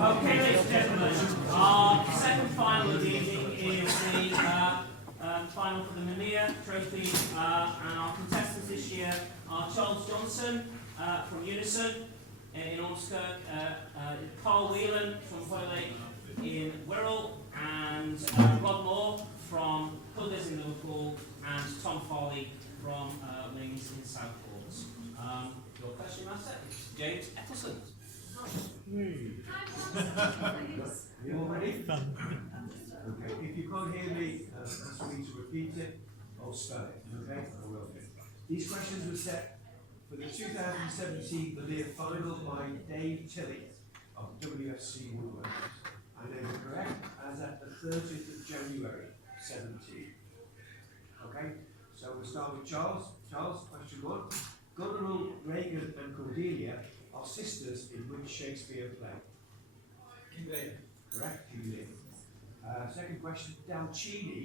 Okay, ladies and gentlemen, our second final of the evening is the final for the Mimir Trophy, and our contestants this year are Charles Johnson from Unison in Ormskirk, Karl Whelan from Farley in Wirral, and Rod Moore from Hudders in Liverpool, and Tom Farley from Wings in Southport. Your question master is James Eccleston. You all ready? Okay, if you can't hear me, ask me to repeat it, I'll spell it, okay? I will do. These questions were set for the 2017 Mimir Final by Dave Tilley of WFC Woodworkers, and they were correct as at the 30th of January 17. Okay, so we'll start with Charles. Charles, question 1. Goneril, Regan and Cordelia are sisters in which Shakespeare play? King Lear. Correct, King Lear. Second question, Dalchini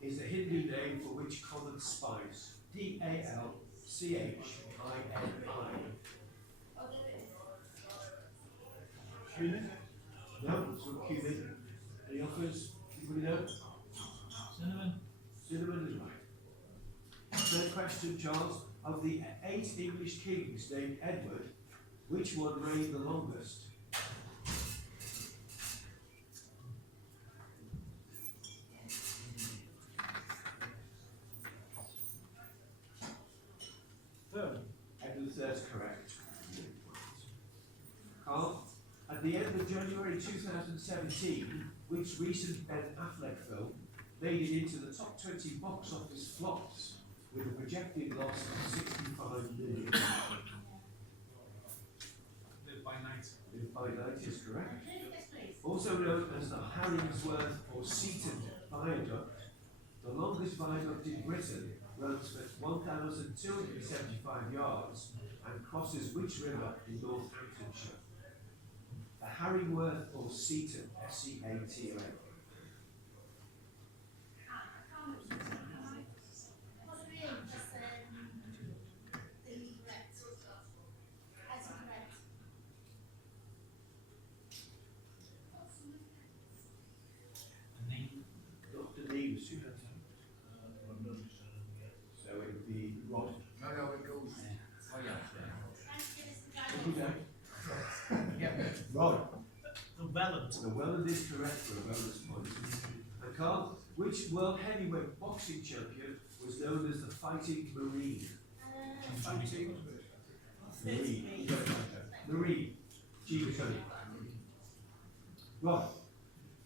is the Hindu name for which common spice? Dalchini. Cumin? No, it's not cumin. Any offers? Anybody know? Cinnamon. Cinnamon is right. Third question, Charles. Of the 8 English kings named Edward, which one reigned the longest? Third. Edward III is correct. Karl, at the end of January 2017, which recent Ben Affleck film made it into the top 20 box office flops with a projected loss of 65 million? Live by Night. Live by Night is correct. Also known as the Harringsworth or Seaton Viaduct, the longest viaduct in Britain runs for 1,275 yards and crosses which river in Northamptonshire? The Harringsworth or Seaton, S-E-A-T-O-N. Dr. Lee was 2 hands up. So it would be Rod. No, it goes. Oh, yeah. What was that? Yeah. Rod. The Welland. The Welland is correct for a bonus point. And Karl, which world heavyweight boxing champion was known as the Fighting Marine? Fighting Marine. Marine. G. Tony. Rod.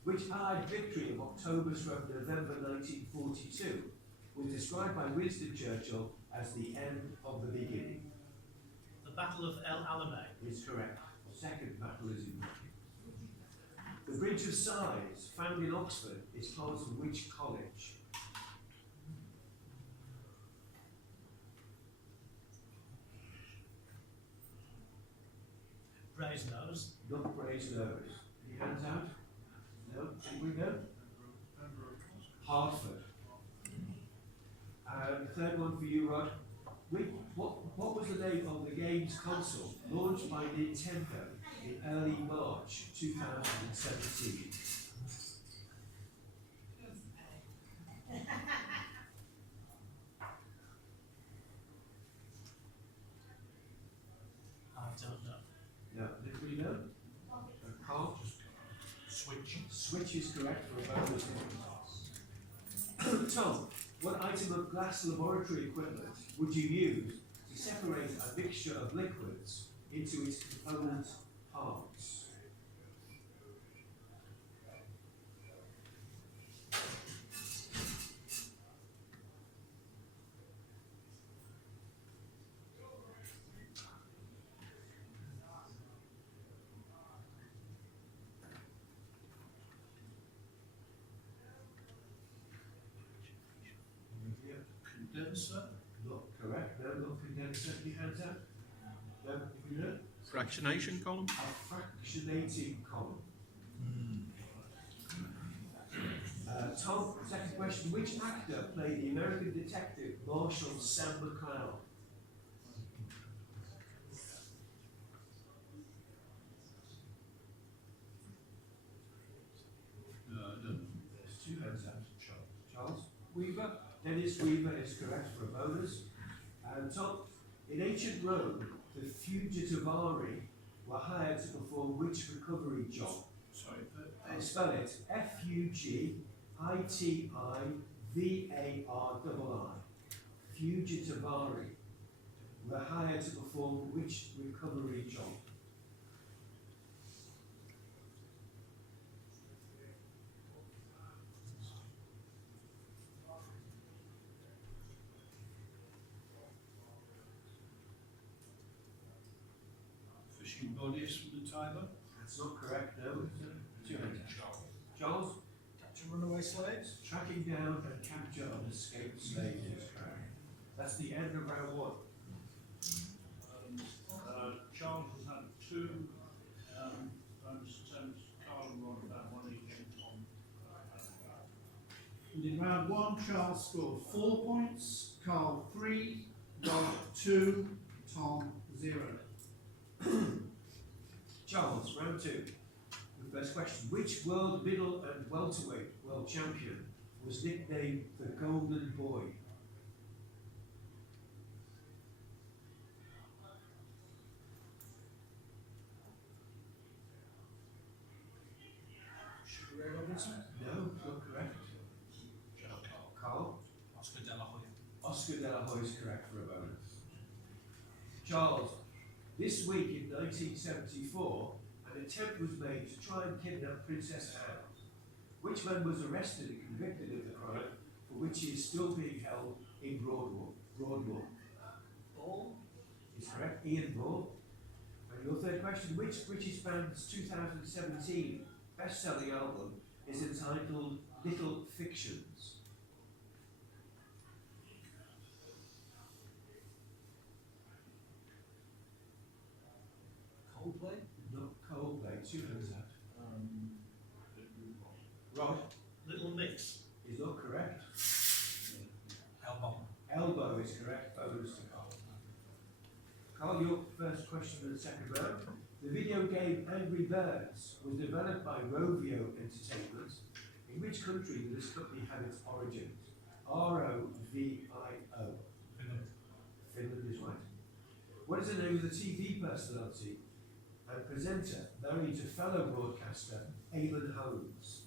Which Allied victory of October/November 1942 was described by Winston Churchill as the end of the beginning? The Battle of El Alamein. Is correct. The second battle is in. The Bridge of Sighs, found in Oxford, is part of which college? Brasenose. Not Brasenose. Any hands out? No? Anybody know? Hartford. Third one for you, Rod. What was the name of the games console launched by Nintendo in early March 2017? I don't know. No, anybody know? Karl? Switch. Switch is correct for a bonus point. Tom, what item of glass laboratory equipment would you use to separate a mixture of liquids into its component parts? Condenser. Not correct. No, not condenser. Any hands up? No, you know? Fractionation column? A fractionating column. Tom, second question. Which actor played the American detective Marshal Sam McCloud Dennis Weaver is correct for a bonus. And Tom, in ancient Rome, the fugitivari were hired to perform which recovery job? Sorry, I'll spell it F-U-G-I-T-I-V-A-R-I. Fugitivari were hired to perform which recovery job? fishing bodies from the Tiber. That's not correct, no. Charles? Capture runaway slaves. Tracking down and capture of escaped slaves is correct. That's the end of round one. Charles has had two bonus attempts. Karl and Ron about one each. And Tom. And in round one, Charles scored 4 points, Karl 3, Rod 2, Tom 0. Charles, round two. The first question. Which world middle and welterweight world champion was nicknamed the Golden Boy? Sugar Ray Robinson. No, not correct. Carl? Oscar De La Hoya. Oscar De La Hoya is correct for a bonus. Charles, this week in 1974, an attempt was made to try and kidnap Princess Anne. Which man was arrested and convicted of the crime, for which he is still being held in Broadmoor? Ball. Is correct. Ian Ball. And your third question, which British band's 2017 best-selling album is entitled Little Fictions? Coldplay. Not Coldplay, two hands out. Rod Little Mix. is not correct. Elbow. Elbow is correct. Bonus to Carl. Carl, your first question in the second round. The video game Angry Birds was developed by Rovio Entertainment. In which country did this company have its origins? R-O-V-I-O. Finland. Finland is right. What is the name of the TV personality and presenter married to fellow broadcaster Eamon Holmes?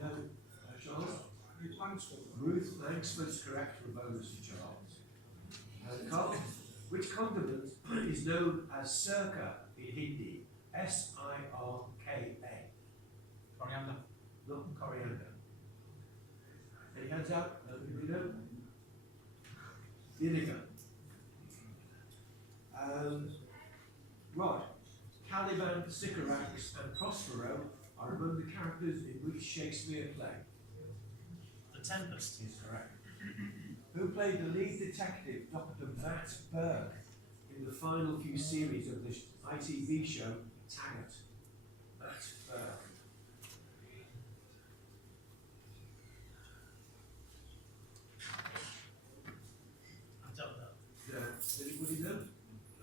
No. Charles? Ruth Langsford's correct for a bonus to Charles. And Carl, which condiment is known as sirka in Hindi? S-I-R-K-A. Coriander. Not coriander. Any hands up? Anybody know? Vinegar. Rod, Caliban, Sycorax and Prospero are among the characters in which Shakespeare play? The Tempest. Is correct. Who played the lead detective, Dr. Matt Burke, in the final few series of the ITV show Taggart? Matt Burke. I don't know. Does anybody know?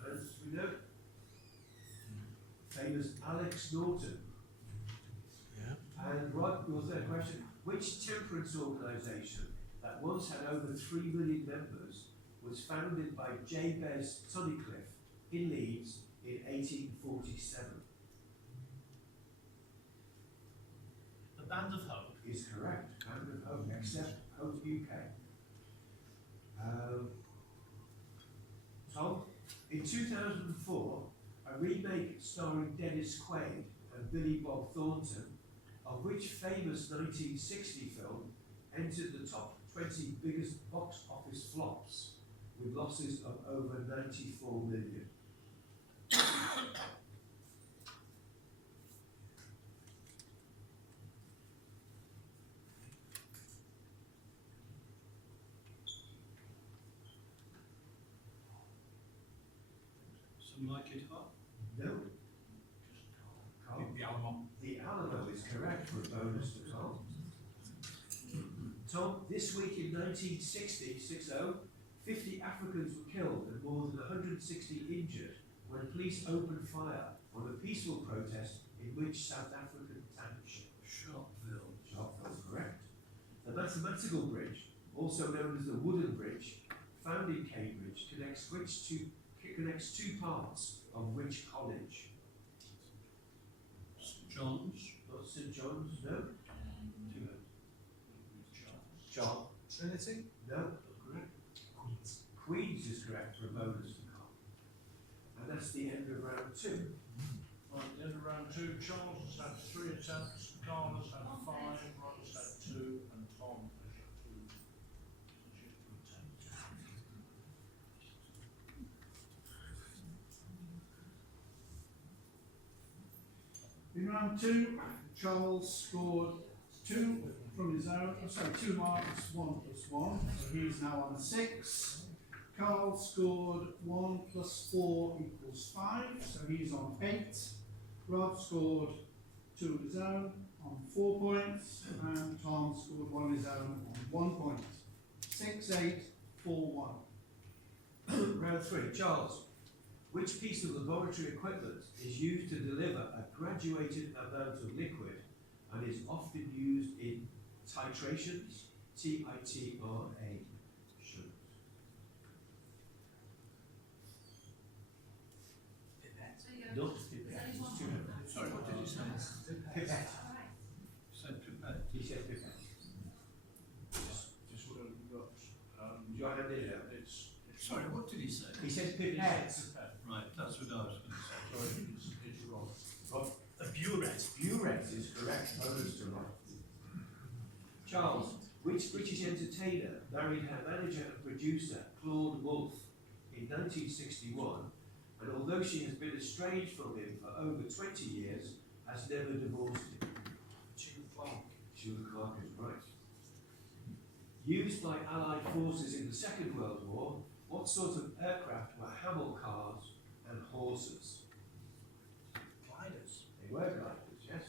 As we know? Famous Alex Norton. Yeah. And Rod, your third question. Which temperance organisation that once had over 3 million members was founded by Jabez Tunnicliffe in Leeds in 1847? The Band of Hope. Is correct. Band of Hope, except Hope UK. Tom, in 2004, a remake starring Dennis Quaid and Billy Bob Thornton of which famous 1960 film entered the top 20 biggest box office flops with losses of over 94 million? Some Like It Hot. No. Carl? The Alamo. The Alamo is correct for a bonus to Carl. Tom, this week in 1960, 50 Africans were killed and more than 160 injured when police opened fire on a peaceful protest in which South African township? Sharpeville. Sharpeville's correct. The mathematical bridge, also known as the wooden bridge, found in Cambridge, connects two parts of which college? St John's. Not St John's, no. John. Trinity? No, not correct. Queen's is correct for a bonus for Carl. And that's the end of round 2. Right, at the end of round 2, Charles has had 3 attempts, Karl has had 5, Ron's had 2, and Tom has had 2 attempts. In round 2, Charles scored 2 from his own, 2 marks, 1 plus 1, so he's now on 6. Karl scored 1 plus 4 equals 5, so he's on 8. Rod scored 2 of his own on 4 points, and Tom scored 1 of his own on 1 point. 6, 8, 4, 1. Round 3. Charles, which piece of laboratory equipment is used to deliver a graduated amount of liquid and is often used in titrations? T-I-T-R-A. Not pipette. Sorry, what did you say? Pipette. Said pipette. He said pipette. Just what we've got. Your hand in it. It's Sorry, what did he say? He said pipette. Right, that's what I was going to say. Sorry, it's wrong. Rob, A burette. Burette is correct. Bonus to Rob. Charles, which British entertainer married her manager and producer Claude Wolfe in 1961, and although she has been estranged from him for over 20 years, has never divorced him? Sheila Clark is right. Used by Allied forces in the Second World War, what sort of aircraft were Hamel cars and horses? Gliders. They were gliders, yes.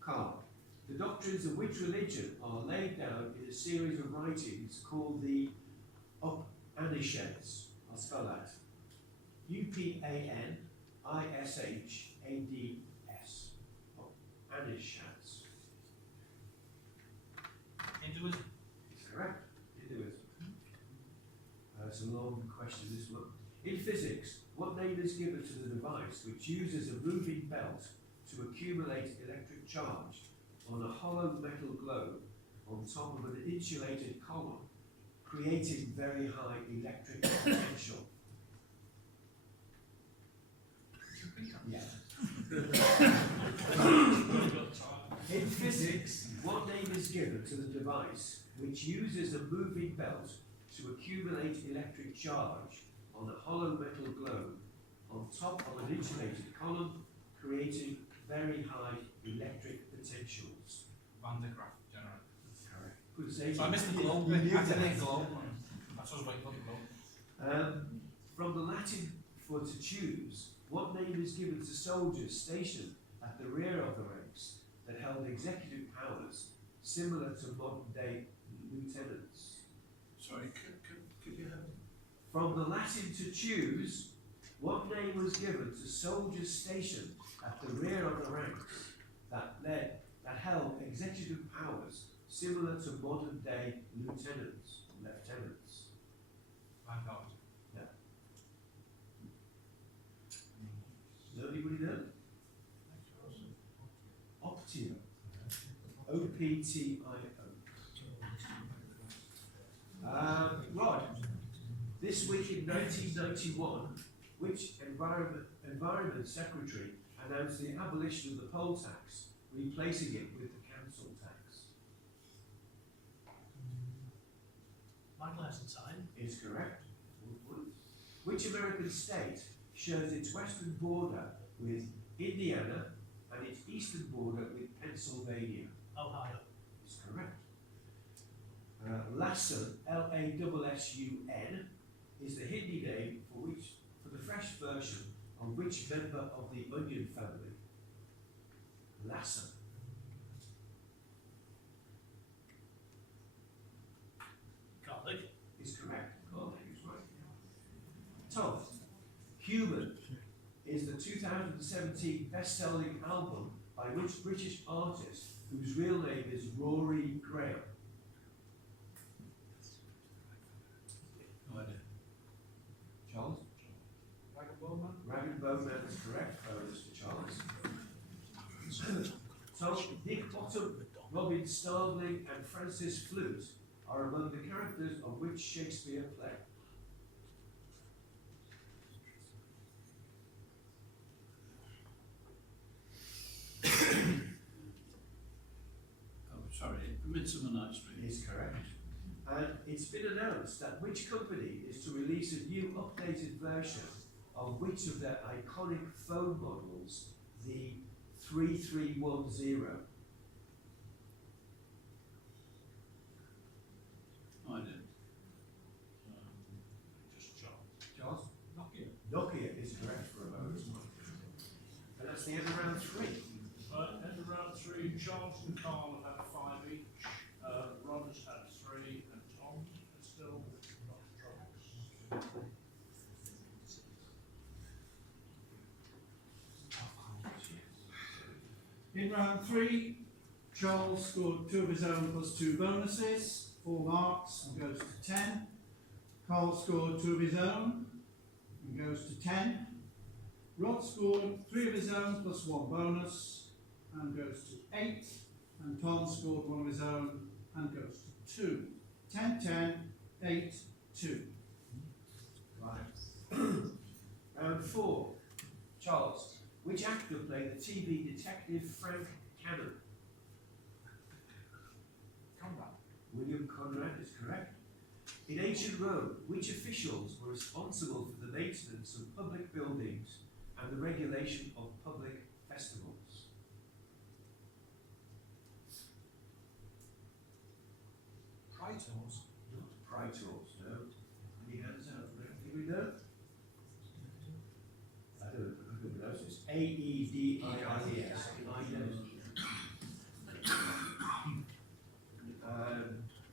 Karl, the doctrines of which religion are laid down in a series of writings called the Upanishads? I'll spell that. Upanishads. Upanishads. Hinduism. It's correct. Hinduism. It's a long question, this one. In physics, what name is given to the device which uses a moving belt to accumulate electric charge on a hollow metal globe on top of an insulated column, creating very high electric potential? Yeah. In physics, what name is given to the device which uses a moving belt to accumulate electric charge on a hollow metal globe on top of an insulated column, creating very high electric potentials? Van de Graaff generator. Correct. Good save. So I missed the globe. You I knew didn't that. globe. That's what I was waiting for the globe. From the Latin for to choose, what name is given to soldiers stationed at the rear of the ranks that held executive powers similar to modern day lieutenants? Sorry, could you have... From the Latin to choose, what name was given to soldiers stationed at the rear of the ranks that held executive powers similar to modern day lieutenants? Vanguard. Does anybody know? Optio. O-P-T-I-O. Rod, this week in 1991, which Environment Secretary announced the abolition of the poll tax, replacing it with the council tax? Michael Heseltine. Is correct. Which American state shares its western border with Indiana and its eastern border with Pennsylvania? Ohio. Is correct. Lassun, L-A-S-S-U-N, is the Hindi name for the fresh version of which member of the onion family? Lassun. Human is the 2017 best-selling album by which British artist whose real name is Rory Graham? No idea. Charles? Rag and Bone Man is correct. Bonus to Charles. So, Dick Bottom, Robin Starveling, and Francis Flute are among the characters of which Shakespeare play? Oh, sorry, Midsummer Night's Dream. Is correct. And it's been announced that which company is to release a new updated version of which of their iconic phone models, the 3310? No idea. Just Charles. Charles? Nokia. Nokia is correct for a moment. And that's the end of round 3. End of round 3, Charles and Karl have had 5 each. Rod has had 3, and Tom is still not troubles. In round 3, Charles scored 2 of his own plus 2 bonuses, 4 marks, and goes to 10. Karl scored 2 of his own and goes to 10. Rod scored 3 of his own plus 1 bonus and goes to 8. And Tom scored 1 of his own and goes to 2. 10, 10, 8, 2. Right. Round 4. Charles, which actor played the TV detective Frank Cannon? Conrad. William Conrad is correct. In ancient Rome, which officials were responsible for the maintenance of public buildings and the regulation of public festivals? Praetors. Not praetors, no. Any hands out for anything we know? I don't know. It's Aediis.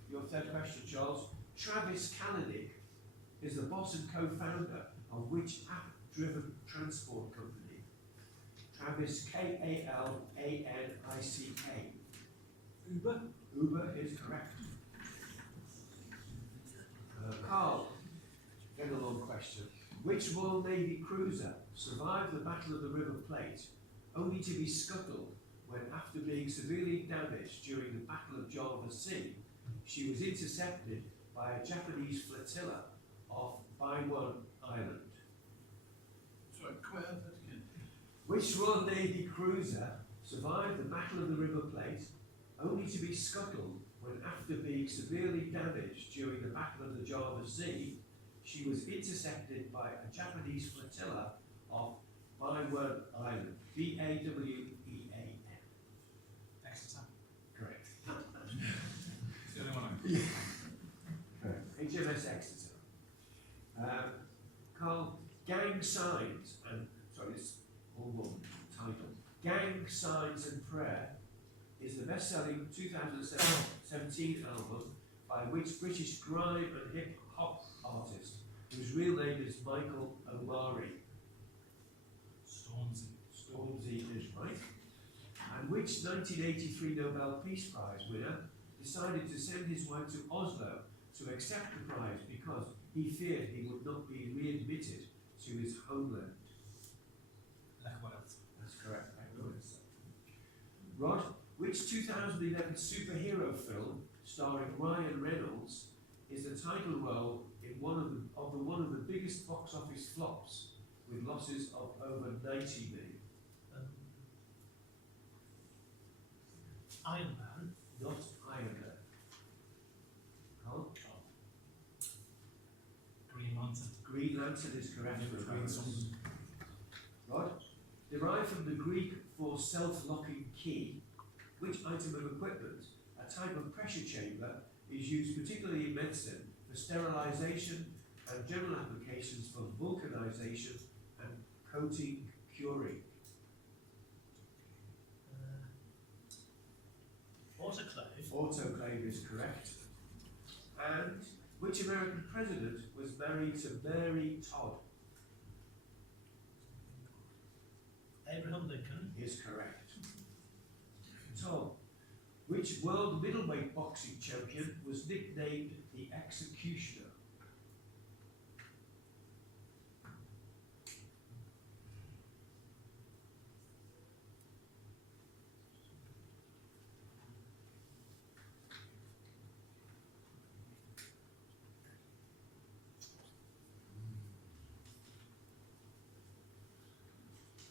Your third question, Charles. Travis Kalanick is the boss and co-founder of which app-driven transport company? Travis, Kalanick. Uber. Uber is correct. Karl, get a long question. Which Royal Navy cruiser survived the Battle of the River Plate only to be scuttled when, after being severely damaged during the Battle of Java Sea, she was intercepted by a Japanese flotilla off Baiwan Island? Sorry, quite that again. Which Royal Navy cruiser survived the Battle of the River Plate only to be scuttled when, after being severely damaged during the Battle of the Java Sea, she was intercepted by a Japanese flotilla off Baiwan Island? Bawean. Exeter. Correct. It's the only one I Correct. HMS Exeter. Karl, Gang Signs and, sorry, it's all one title. Gang Signs and Prayer is the best-selling 2017 album by which British grime and hip-hop artist whose real name is Michael Omari? Stormzy. Stormzy is right. And which 1983 Nobel Peace Prize winner decided to send his wife to Oslo to accept the prize because he feared he would not be readmitted to his homeland? That's correct. Rod, which 2011 superhero film starring Ryan Reynolds is the title role in one of the biggest box office flops with losses of over 90 million? Iron Man. Not Iron Man. Carl? Green Lantern. Green Lantern is correct for a Green bonus. Sun. Rod, derived from the Greek for self-locking key, which item of equipment, a type of pressure chamber, is used particularly in medicine for sterilization and general applications for vulcanization and coating curing? Autoclave. Autoclave is correct. And which American president was married to Mary Todd? Abraham Lincoln. is correct. Tom, which world middleweight boxing champion was nicknamed the Executioner?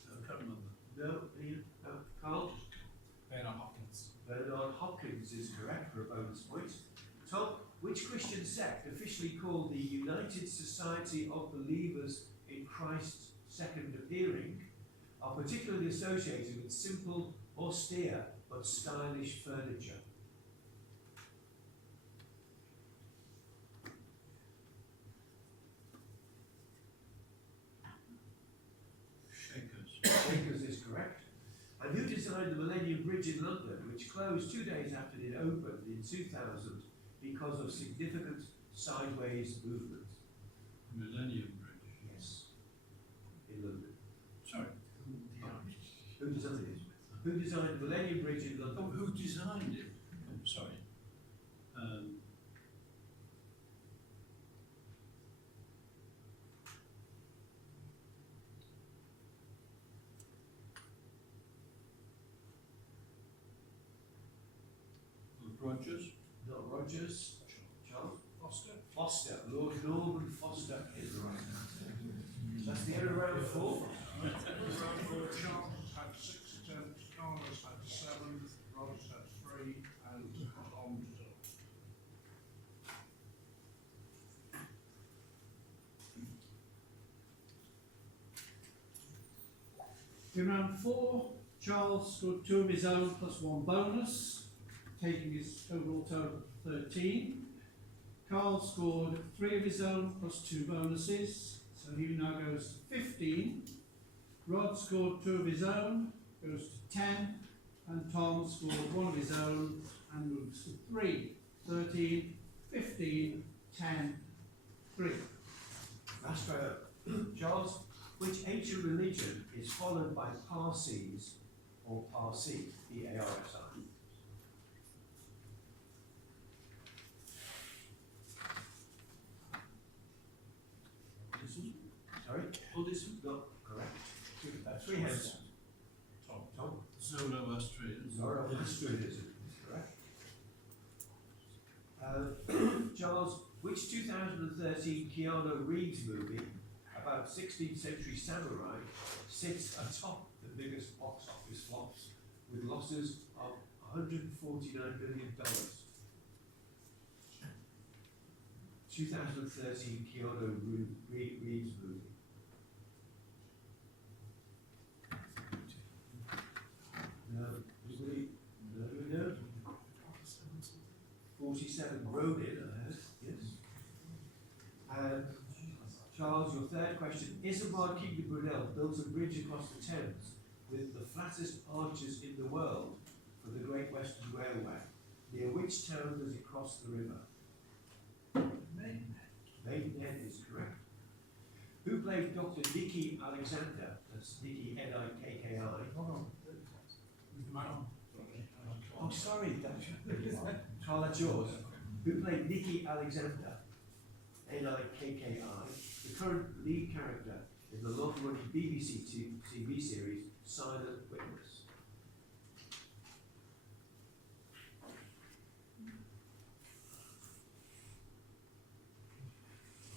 I can't remember. No, Ian? No, Carl? Bernard Hopkins. Bernard Hopkins is correct for a bonus point. Tom, which Christian sect, officially called the United Society of Believers in Christ's Second Appearing, are particularly associated with simple, austere, but stylish furniture? Shakers. Shakers is correct. And who designed the Millennium Bridge in London, which closed 2 days after it opened in 2000 because of significant sideways movement? Millennium Bridge. Yes, in London. Sorry. Who designed it? Who designed the Millennium Bridge in Oh, London? who designed it? Oh, sorry. Rogers. Not Rogers. Charles? Foster. Foster. Lord Norman Foster is the right answer. That's the end of round 4. Round 4, Charles had 6 attempts, Carlos had 7, Rogers had 3, and Tom 0. In round 4, Charles scored 2 of his own plus 1 bonus, taking his overall total to 13. Karl scored 3 of his own plus 2 bonuses, so he now goes to 15. Rod scored 2 of his own, goes to 10, and Tom scored 1 of his own and moves to 3. 13, 15, 10, 3. Last round. Charles, which ancient religion is followed by Parsis or Parsi? P-A-R-S-I. Buddhism. Sorry? Buddhism. Not correct. 3 hands. Tom? Zoroastrianism. Zoroastrianism is correct. Charles, which 2013 Keanu Reeves movie about 16th century samurai sits atop the biggest box office flops with losses of $149 million? 2013 Keanu Reeves movie. No, anybody? No. 47 Ronin, I heard, yes. And Charles, your third question. Isambard King of Brunel built a bridge across the Thames with the flattest arches in the world for the Great Western Railway. Near which town does it cross the river? Maidenhead is correct. Who played Dr. Nikki Alexander? That's Nikki N-I-K-K-I. Oh, sorry, Carl, that's yours. Who played Nikki Alexander? N-I-K-K-I. The current lead character in the long-running BBC TV series Silent Witness.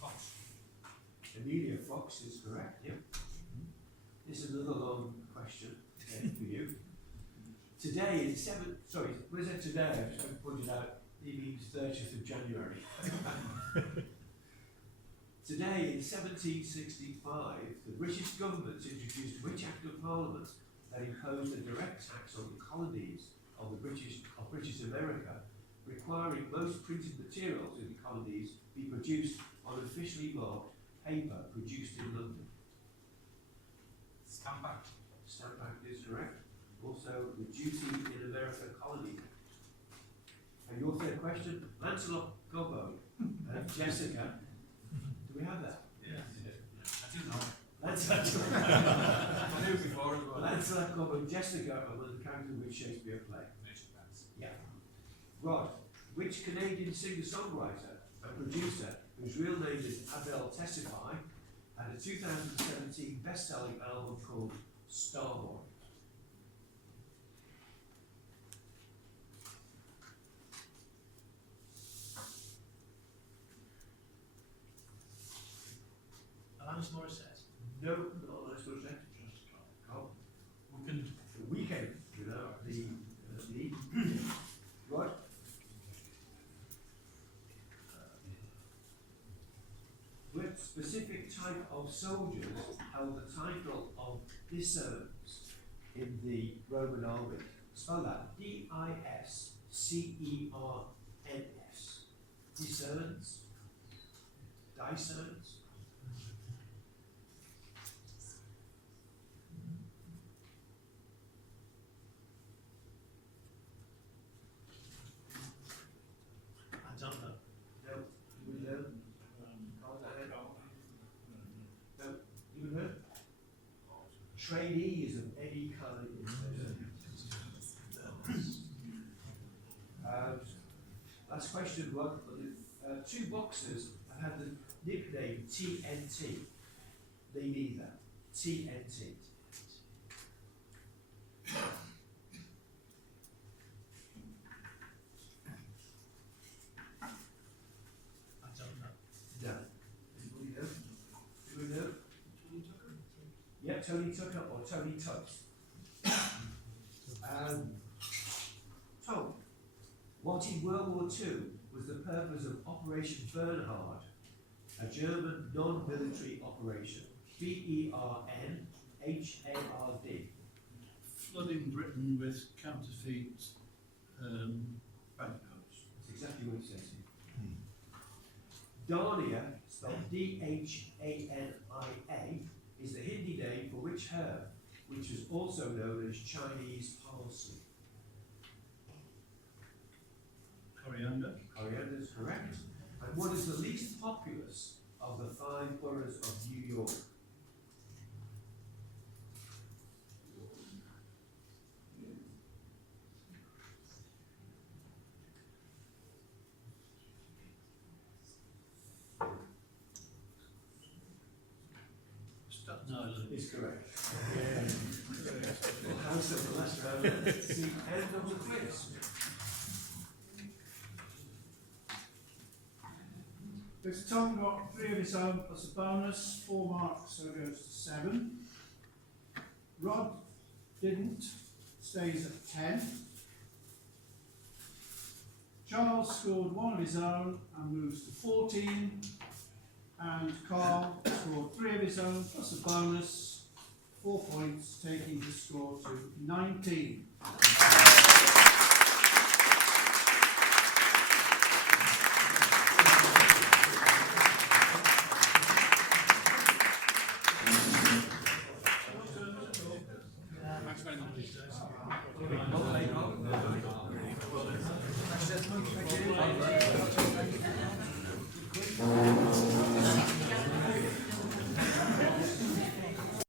Fox. Amelia Fox is correct, yep. This is another long question for you. Today is what is it today? I just pointed out, it means 30th of January. Today in 1765, the British government introduced which Act of Parliament that imposed a direct tax on the colonies of British America, requiring most printed materials in the colonies be produced on officially marked paper produced in London. Stamp Act. Stamp Act is correct. Also, the Duty in America Colony Act. And your third question, Lancelot Gobbo and Jessica. Do we have that? Yeah. I didn't know. Lancelot. knew before as well. Lancelot covered Jessica and was the character in which Shakespeare play. Yeah. Rod, which Canadian singer-songwriter and producer whose real name is Abel Tesfaye had a 2017 best-selling album called Starboy? Alanis Morissette. No, not Alanis Morissette. Carl. The Weekend, you know, the Rod? Which specific type of soldiers held the title of discerns in the Roman army? Spell that. D-I-S-C-E-R-N-S. Discerns? Discerns? I don't know. No. You would know? No. You would know? Trainees of any kind. Last question, Rod. Two boxers have had the nickname TNT. They need that. TNT. I don't know. No. Anybody know? Anybody know? Yeah, Tony Tucker or Tony Tubbs. Tom, what in World War II was the purpose of Operation Bernhard, a German non-military operation? B-E-R-N-H-A-R-D. Flooding Britain with counterfeit banknotes. That's exactly what it says here. Dahlia, spelled D-H-A-N-I-A, is the Hindi name for which herb, which is also known as Chinese parsley? Coriander. Coriander is correct. And what is the least populous of the 5 boroughs of New York? Staten Island. Is correct. Well, how's the last round? It's the end of the quiz. Because Tom got 3 of his own plus a bonus, 4 marks, so it goes to 7. Rod didn't, stays at 10. Charles scored 1 of his own and moves to 14. And Karl scored 3 of his own plus a bonus, 4 points, taking the score to 19. Thanks very much. Okay,